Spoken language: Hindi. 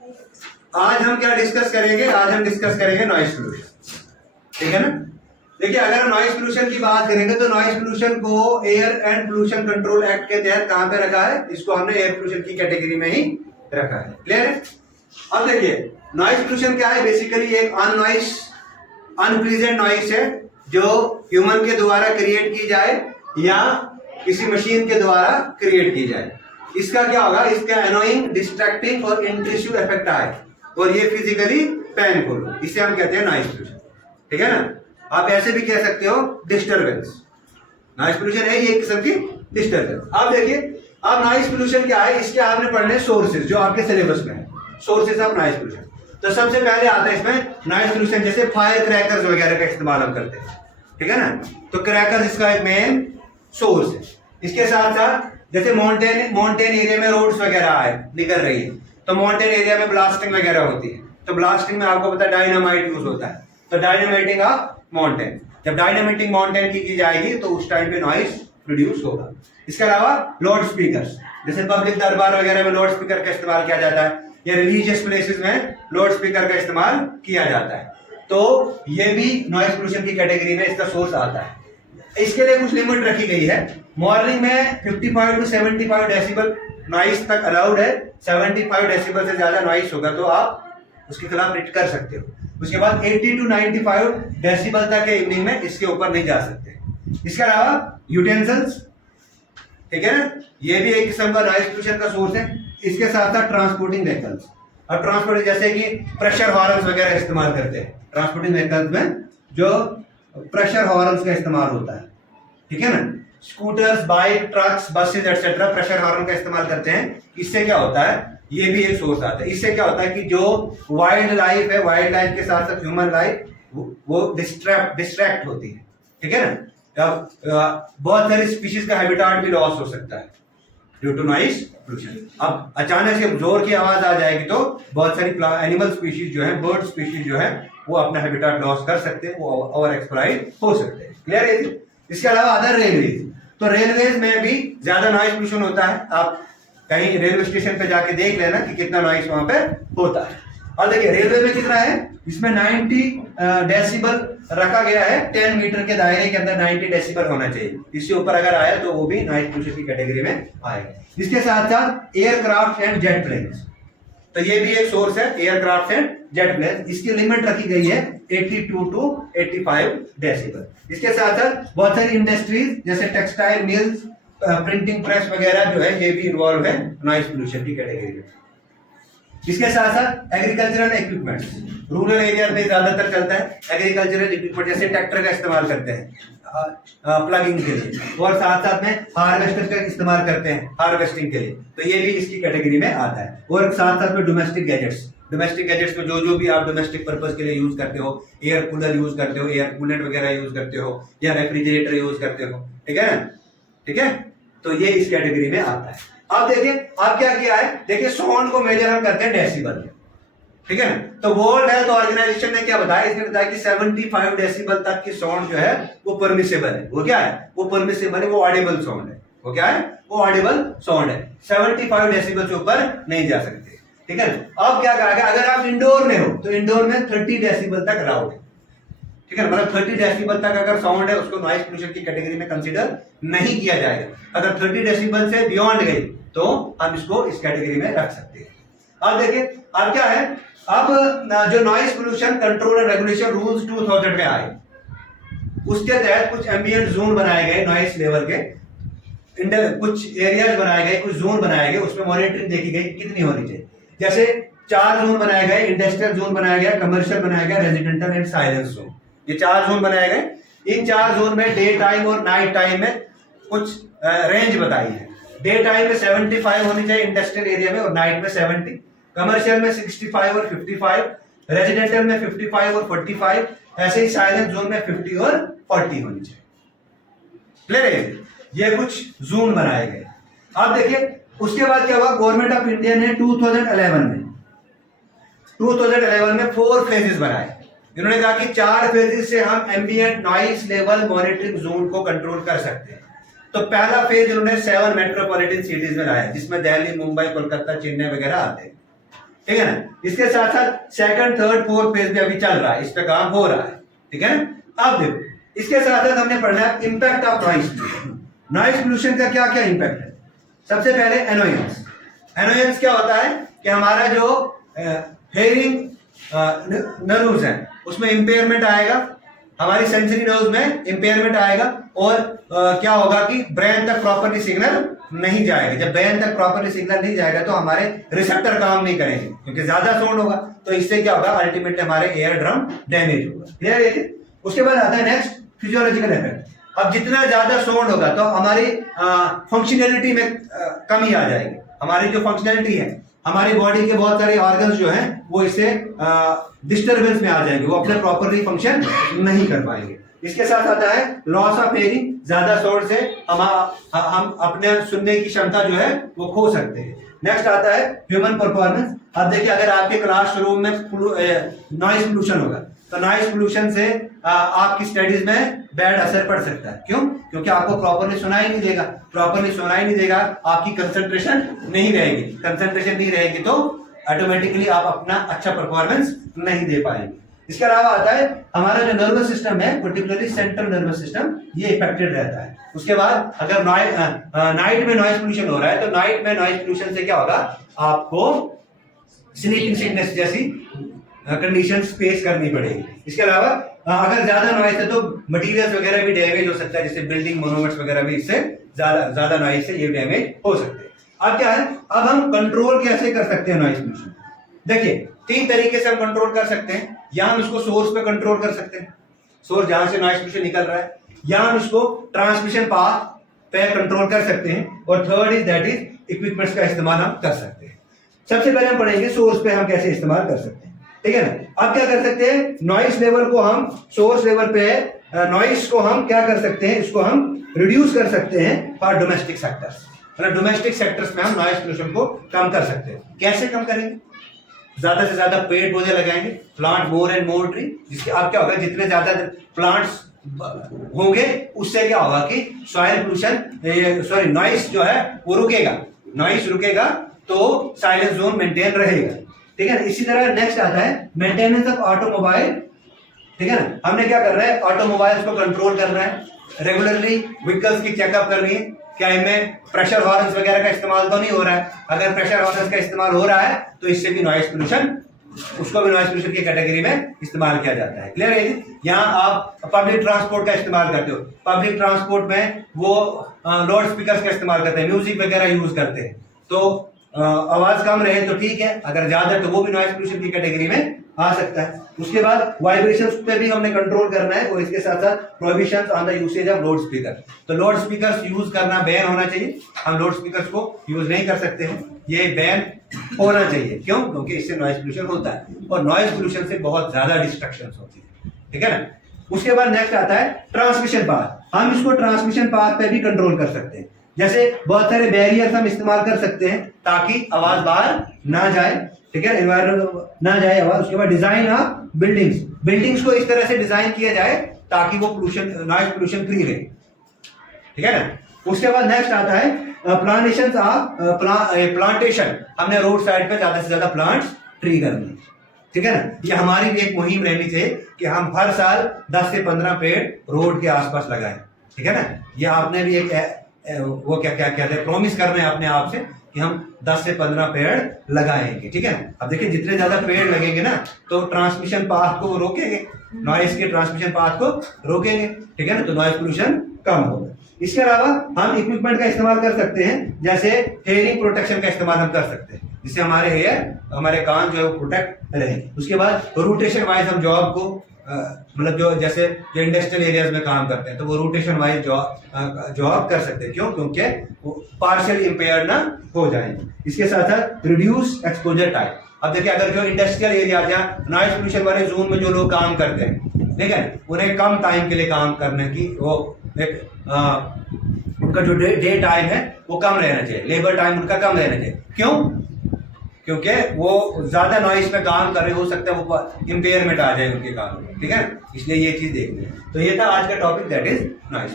आज हम क्या डिस्कस करेंगे? आज हम डिस्कस करेंगे नॉइस पोल्यूशन, ठीक है ना। देखिए, अगर हम नॉइस पोल्यूशन की बात करेंगे तो नॉइस पोल्यूशन को air and pollution control act के तहत कहां पे रखा है? इसको हमने एयर पोल्यूशन की कैटेगरी में ही रखा है। क्लियर है? अब देखिए, नॉइस पोल्यूशन क्या है? बेसिकली एक अनप्लीजेंट नॉइस है जो ह्यूमन के द्वारा क्रिएट की जाए या किसी मशीन के द्वारा क्रिएट की जाए। इसका क्या होगा? इसका एनोइंग, डिस्ट्रैक्टिंग और इंट्रूसिव इफेक्ट आए और ये फिजिकली पेनफुल, इसे हम कहते हैं नॉइस पोल्यूशन, ठीक है ना। आप ऐसे भी कह सकते हो डिस्टर्बेंस। नॉइस पोल्यूशन है ये एक किस्म की डिस्टर्बेंस। अब देखिए, अब नॉइस पोल्यूशन क्या है? इसके आपने पढ़ने सोर्सेज जो आपके सिलेबस में है, सोर्सेज ऑफ नॉइस पोल्यूशन। तो सबसे पहले आता है इसमें नॉइस पोल्यूशन, जैसे फायर क्रैकर्स वगैरह का इस्तेमाल हम करते हैं, ठीक है ना। तो क्रैकर्स इसका एक मेन सोर्स है। इसके साथ साथ जैसे माउंटेन एरिया में रोड्स वगैरह निकल रही है, तो माउंटेन एरिया में ब्लास्टिंग वगैरह होती है, तो ब्लास्टिंग में आपको पता है डायनामाइट यूज होता है, तो डायनामाइटिंग ऑफ माउंटेन, जब डायनामाइटिंग माउंटेन की जाएगी तो उस टाइम पे नॉइस प्रोड्यूस होगा। इसके अलावा लाउड स्पीकर्स, जैसे पब्लिक दरबार वगैरह में लाउड स्पीकर का इस्तेमाल किया जाता है या रिलीजियस प्लेसेस में लाउड स्पीकर का इस्तेमाल किया जाता है, तो ये भी नॉइस पोल्यूशन की कैटेगरी में इसका सोर्स आता है। इसके लिए कुछ लिमिट रखी गई है। मॉर्निंग में 55 टू 75 डेसिबल नॉइस तक अलाउड है। 75 डेसिबल से ज्यादा नॉइस होगा तो आप उसके खिलाफ रिट कर सकते हो। उसके बाद 80 टू 95 डेसिबल तक के इवनिंग में इसके ऊपर नहीं जा सकते। इसके अलावा यूटेंसिल्स, ठीक है ना, ये भी एक किस्म का नॉइस पोल्यूशन का सोर्स है। इसके साथ साथ ट्रांसपोर्टिंग व्हीकल्स, और ट्रांसपोर्टिंग जैसे कि प्रेशर हॉर्न्स वगैरह इस्तेमाल करते हैं। ट्रांसपोर्टिंग व्हीकल्स में जो प्रेशर हॉर्न्स का इस्तेमाल होता है, ठीक है ना, scooters, bike, trucks, buses etcetera pressure horn का इस्तेमाल करते हैं। इससे क्या होता है? ये भी एक सोर्स आता है। इससे क्या होता है कि जो वाइल्ड लाइफ है, वाइल्ड लाइफ के साथ साथ ह्यूमन लाइफ वो डिस्ट्रैक्ट होती है, ठीक है ना। बहुत सारी स्पीशीज का हैबिटाट भी लॉस हो सकता है ड्यू टू नॉइस पोल्यूशन। अब अचानक से जोर की आवाज आ जाएगी तो बहुत सारी एनिमल स्पीशीज जो है, बर्ड स्पीशीज जो है, वो अपना हैबिटाट लॉस कर सकते हैं, वो ओवर एक्सप्लॉइट हो सकते हैं। क्लियर है? इसके अलावा अदर रेलवेज, तो रेलवेज में भी ज्यादा नॉइस पोल्यूशन होता है। आप कहीं रेलवे स्टेशन पे जाके देख लेना कि कितना नॉइस वहां पे होता है। और देखिए रेलवे में कितना है, इसमें 90 डेसिबल रखा गया है। 10 मीटर के दायरे के अंदर 90 डेसिबल होना चाहिए। इससे ऊपर अगर आया तो वो भी नॉइस पोल्यूशन की कैटेगरी में आएगा। इसके साथ साथ एयरक्राफ्ट एंड जेट प्लेन्स, तो ये भी एक सोर्स है, एयरक्राफ्ट एंड जेट प्लेन। इसकी लिमिट रखी गई है 82 टू 85 डेसिबल। इसके साथ साथ बहुत सारी इंडस्ट्रीज जैसे टेक्सटाइल मिल्स, प्रिंटिंग प्रेस वगैरह जो है, ये भी इन्वॉल्व है नॉइस पोल्यूशन की कैटेगरी में। इसके साथ साथ एग्रीकल्चरल इक्विपमेंट्स, रूरल एरिया में ज्यादातर चलता है एग्रीकल्चरल इक्विपमेंट, जैसे ट्रैक्टर का इस्तेमाल करते हैं प्लगिंग के लिए, और साथ साथ में हार्वेस्टर का इस्तेमाल करते हैं हार्वेस्टिंग के लिए, तो ये भी इसकी कैटेगरी में आता है। और साथ साथ में डोमेस्टिक गैजेट्स में जो भी आप डोमेस्टिक पर्पस के लिए यूज करते हो, एयर कूलर यूज करते हो, एयर कूलेंट वगैरह यूज करते हो, या रेफ्रिजरेटर यूज करते हो, ठीक है ना, ठीक है, तो ये इस कैटेगरी में आता है। अब देखिए, अब क्या किया है, देखिए साउंड को मेजर हम करते हैं डेसिबल, ठीक है ना। तो वर्ल्ड हेल्थ ऑर्गेनाइजेशन ने क्या बताया? इसने बताया कि 75 डेसिबल तक की साउंड जो है वो परमिसेबल है। वो क्या है? वो परमिसेबल है, वो ऑडिबल साउंड है। वो क्या है? वो ऑडिबल साउंड है। 75 डेसिबल से ऊपर नहीं जा सकते, ठीक है। अब क्या कहा गया? अगर आप इंडोर में हो तो इंडोर में 30 डेसिबल तक अलाउड है, ठीक है, मतलब 30 डेसिबल तक अगर साउंड है उसको नॉइस पोल्यूशन की कैटेगरी में कंसीडर नहीं किया जाएगा। अगर 30 डेसिबल से बियॉन्ड गई तो हम इसको इस कैटेगरी में रख सकते हैं। अब देखिए, अब क्या है, अब जो noise pollution control and regulation rules 2000 में आए, उसके तहत कुछ एम्बिएंट जोन बनाए गए नॉइस लेवल के, कुछ एरियाज बनाए गए, कुछ जोन बनाए गए, उसमें मॉनिटरिंग देखी गई कितनी होनी चाहिए। जैसे 4 जोन बनाए गए, इंडस्ट्रियल जोन बनाया गया, कमर्शियल बनाया गया, रेजिडेंशियल एंड साइलेंस जोन, ये 4 जोन बनाए गए। इन 4 जोन में डे टाइम और नाइट टाइम में कुछ रेंज बताई है। डे टाइम में 75 होनी चाहिए इंडस्ट्रियल एरिया में, और नाइट में 70, कमर्शियल में 65 और 55, रेजिडेंशियल में 55 और 45, ऐसे ही साइलेंट जोन में 50 और 40 होनी चाहिए। क्लियर है? ये कुछ जोन बनाए गए। अब देखिए उसके बाद क्या हुआ, गवर्नमेंट ऑफ इंडिया ने 2011 में 4 फेजेस बनाए। इन्होंने कहा कि 4 फेजेस से हम ambient noise level monitoring zone को कंट्रोल कर सकते हैं। तो पहला फेज इन्होंने 7 मेट्रोपॉलिटन सिटीज में लाया, जिसमें दिल्ली, मुंबई, कोलकाता, चेन्नई वगैरह आते हैं। ठीक है ना। इसके साथ साथ सेकंड थर्ड फोर्थ फेज भी अभी चल रहा है, इस पे काम हो रहा है, ठीक है ना। अब देखो इसके साथ साथ हमने पढ़ना है impact of noise. Noise pollution का क्या क्या इंपैक्ट है। सबसे पहले एनोयंस। एनोयंस क्या होता है कि हमारा जो हेयरिंग नर्व्स है उसमें इंपेयरमेंट आएगा, हमारी सेंसरी नर्व्स में इंपेयरमेंट आएगा, और क्या होगा कि ब्रेन तक प्रॉपर्ली सिग्नल नहीं जाएगा। जब ब्रेन तक प्रॉपर्ली सिग्नल नहीं जाएगा तो हमारे रिसेप्टर काम नहीं करेंगे, क्योंकि ज्यादा साउंड होगा, तो इससे क्या होगा, अल्टीमेटली हमारे एयर ड्रम डैमेज होगा। क्लियर है। उसके बाद आता है नेक्स्ट फिजियोलॉजिकल इफेक्ट। अब जितना ज्यादा साउंड होगा तो हमारी फंक्शनैलिटी में कमी आ जाएगी। हमारी जो फंक्शनैलिटी है, हमारी बॉडी के बहुत सारे ऑर्गन्स जो हैं वो इससे डिस्टरबेंस में आ जाएंगे, वो अपने प्रॉपरली फंक्शन नहीं कर पाएंगे। इसके साथ आता है लॉस ऑफ हेयरिंग। ज्यादा साउंड से हम अपने सुनने की क्षमता जो है वो खो सकते हैं। नेक्स्ट आता है ह्यूमन परफॉर्मेंस। अब देखिए अगर आपके क्लासरूम में नॉइस पोल्यूशन होगा तो नॉइस पोल्यूशन से आपकी स्टडीज में बैड असर पड़ सकता है। क्यों? क्योंकि आपको प्रॉपरली सुनाई नहीं देगा। प्रॉपरली सुनाई नहीं देगा, आपकी कंसंट्रेशन नहीं रहेगी। कंसंट्रेशन नहीं रहेगी तो ऑटोमेटिकली आप अपना अच्छा परफॉर्मेंस नहीं दे पाएंगे। इसके अलावा आता है हमारा जो नर्वस सिस्टम है, पर्टिकुलरली सेंट्रल नर्वस सिस्टम, ये इफेक्टेड रहता है। उसके बाद अगर नाइट में नॉइस पोल्यूशन हो रहा है तो नाइट में नॉइस पोल्यूशन से क्या होगा, आपको स्लीपिंग सिकनेस जैसी कंडीशंस फेस करनी पड़ेगी। इसके अलावा अगर ज्यादा नॉइस है तो मटेरियल्स वगैरह भी डैमेज हो सकता है, जैसे बिल्डिंग मोनूमेंट्स वगैरह भी इससे ज्यादा नॉइस से ये डैमेज हो सकते हैं। अब क्या है, अब हम कंट्रोल कैसे कर सकते हैं नॉइस पोल्यूशन। देखिए 3 तरीके से हम कंट्रोल कर सकते हैं। या हम इसको सोर्स पे कंट्रोल कर सकते हैं, सोर्स जहां से नॉइस पोल्यूशन निकल रहा है, या हम इसको ट्रांसमिशन पाथ पे कंट्रोल कर सकते हैं, और third is that is equipments का इस्तेमाल हम कर सकते हैं। सबसे पहले हम पढ़ेंगे सोर्स पे हम कैसे इस्तेमाल कर सकते हैं, ठीक है ना। अब क्या कर सकते हैं, नॉइस लेवल को हम सोर्स लेवल पे नॉइस को हम क्या कर सकते हैं, इसको हम रिड्यूस कर सकते हैं फॉर डोमेस्टिक सेक्टर्स। मतलब डोमेस्टिक सेक्टर्स में हम नॉइस पोल्यूशन को कम कर सकते हैं। कैसे कम करेंगे, ज्यादा से ज्यादा पेड़ पौधे लगाएंगे, plant more and more tree. जिसके अब क्या होगा, जितने ज्यादा प्लांट्स होंगे उससे क्या होगा कि सॉइल पोल्यूशन नॉइस जो है वो रुकेगा। नॉइस रुकेगा तो साइलेंस जोन मेंटेन रहेगा, ठीक है ना। इसी तरह नेक्स्ट आता है मेंटेनेंस ऑफ ऑटोमोबाइल, ठीक है ना। हमने क्या कर रहा है, ऑटोमोबाइल्स को कंट्रोल करना है, रेगुलरली व्हीकल्स की चेकअप करनी है। क्या इनमें प्रेशर हॉर्न्स वगैरह का इस्तेमाल तो नहीं हो रहा है। अगर प्रेशर हॉर्न्स का इस्तेमाल हो रहा है तो इससे भी नॉइस पोल्यूशन, उसको भी नॉइस पोल्यूशन की कैटेगरी में इस्तेमाल किया जाता है। क्लियर है। यहाँ आप पब्लिक ट्रांसपोर्ट का इस्तेमाल करते हो, पब्लिक ट्रांसपोर्ट में वो लाउड स्पीकर का इस्तेमाल करते हैं, म्यूजिक वगैरह यूज करते हैं, तो आवाज कम रहे तो ठीक है, अगर ज्यादा तो वो भी नॉइस पोल्यूशन की कैटेगरी में आ सकता है। उसके बाद वाइब्रेशंस पे भी हमने कंट्रोल करना है, और इसके साथ साथ prohibitions on the usage of loud speaker. तो लाउड स्पीकर्स यूज करना बैन होना चाहिए। हम लाउड स्पीकर्स को यूज नहीं कर सकते हैं, ये बैन होना चाहिए। क्यों? क्योंकि इससे नॉइस पोल्यूशन होता है, और नॉइस पोल्यूशन से बहुत ज्यादा डिस्ट्रक्शंस होती है, ठीक है ना। उसके बाद नेक्स्ट आता है ट्रांसमिशन पाथ। हम इसको ट्रांसमिशन पाथ पे भी कंट्रोल कर सकते हैं। जैसे बहुत सारे बैरियर्स हम इस्तेमाल कर सकते हैं ताकि आवाज बाहर ना जाए, ठीक है, एनवायरमेंट ना जाए आवाज। उसके बाद डिजाइन ऑफ बिल्डिंग्स को इस तरह से डिजाइन किया जाए ताकि वो पोल्यूशन, नॉइस पोल्यूशन फ्री रहे, ठीक है ना। उसके बाद नेक्स्ट आता है प्लांटेशन ऑफ प्लांटेशन। हमने रोड साइड पे ज्यादा से ज्यादा प्लांट्स ट्री करने, ठीक है ना। ये हमारी भी एक मुहिम रहनी चाहिए कि हम हर साल 10 से 15 पेड़ रोड के आसपास लगाएं, ठीक है ना। ये आपने भी एक वो क्या कहते हैं, प्रॉमिस कर रहे हैं अपने आप से कि हम 10 से 15 पेड़ लगाएंगे, ठीक है। अब देखिए जितने ज्यादा पेड़ लगेंगे ना तो ट्रांसमिशन पाथ को रोकेंगे, नॉइस के ट्रांसमिशन पाथ को रोकेंगे, ठीक है ना, तो नॉइस पोल्यूशन कम होगा। इसके अलावा हम इक्विपमेंट का इस्तेमाल कर सकते हैं, जैसे हेयरिंग प्रोटेक्शन का इस्तेमाल हम कर सकते हैं, जिससे हमारे हेयर, हमारे कान जो है वो प्रोटेक्ट रहे। उसके बाद रोटेशन वाइज हम जॉब को मतलब जो जैसे जो इंडस्ट्रियल एरियाज में काम करते हैं तो वो रोटेशन वाइज जॉब कर सकते हैं। क्यों? क्योंकि वो पार्शियली इंपेयर्ड ना हो जाएंगे। इसके साथ साथ रिड्यूस एक्सपोजर टाइम। अब देखिए अगर जो इंडस्ट्रियल एरिया या नॉइस पोल्यूशन वाले जोन में जो लोग काम करते हैं, ठीक है, उन्हें कम टाइम के लिए काम करने की वो एक उनका जो डे टाइम है वो कम रहना चाहिए, लेबर टाइम उनका कम रहना चाहिए। क्यों? क्योंकि वो ज्यादा नॉइस में काम कर रहे, हो सकता है वो इंपेयरमेंट आ जाए उनके काम में, ठीक है, इसलिए ये चीज देखनी है। तो ये था आज का टॉपिक, दैट इज नॉइस।